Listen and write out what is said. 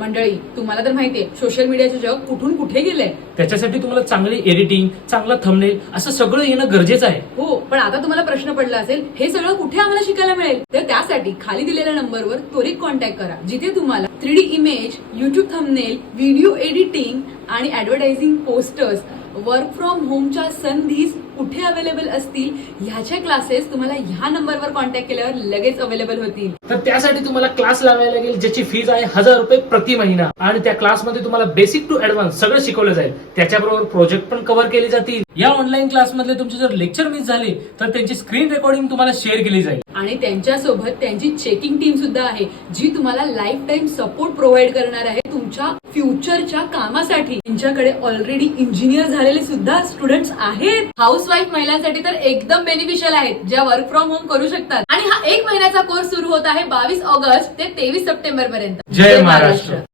मंडळी, तुम्हाला तर माहितीये सोशल मीडियाचं जग कुठून कुठे गेलंय. त्याच्यासाठी तुम्हाला चांगली एडिटिंग, चांगला थंबनेल असं सगळं येणं गरजेचं आहे. हो, पण आता तुम्हाला प्रश्न पडला असेल, हे सगळं कुठे आम्हाला शिकायला मिळेल? तर त्यासाठी खाली दिलेल्या नंबरवर त्वरित कॉन्टॅक्ट करा, जिथे तुम्हाला 3D image, YouTube thumbnail, video editing आणि ऍडव्हर्टायझिंग, पोस्टर्स, वर्क फ्रॉम होमच्या संधी कुठे अवेलेबल असतील ह्याचे क्लासेस तुम्हाला ह्या नंबरवर कॉन्टॅक्ट केल्यावर लगेच अवेलेबल होतील. तर त्यासाठी तुम्हाला क्लास लावायला लागेल, ज्याची फीज आहे 1000 रुपये प्रति महिना. आणि त्या क्लासमध्ये तुम्हाला बेसिक टू ऍडव्हान्स सगळं शिकवलं जाईल. त्याच्याबरोबर प्रोजेक्ट पण कव्हर केले जातील. या ऑनलाईन क्लासमधले तुमचे जर लेक्चर मिस झाले तर त्यांची स्क्रीन रेकॉर्डिंग तुम्हाला शेअर केली जाईल. आणि त्यांच्यासोबत त्यांची चेकिंग टीम सुद्धा आहे, जी तुम्हाला लाईफ टाईम सपोर्ट प्रोव्हाइड करणार आहे तुमच्या फ्युचरच्या कामासाठी. त्यांच्याकडे ऑलरेडी इंजिनियर झालेले सुद्धा स्टुडंट्स आहेत. हाऊसवाईफ महिलांसाठी तर एकदम बेनिफिशियल आहेत, ज्या वर्क फ्रॉम होम करू शकतात. आणि हा 1 महिन्याचा कोर्स सुरू होत आहे 22 ऑगस्ट ते 23 सप्टेंबर पर्यंत. जय महाराष्ट्र.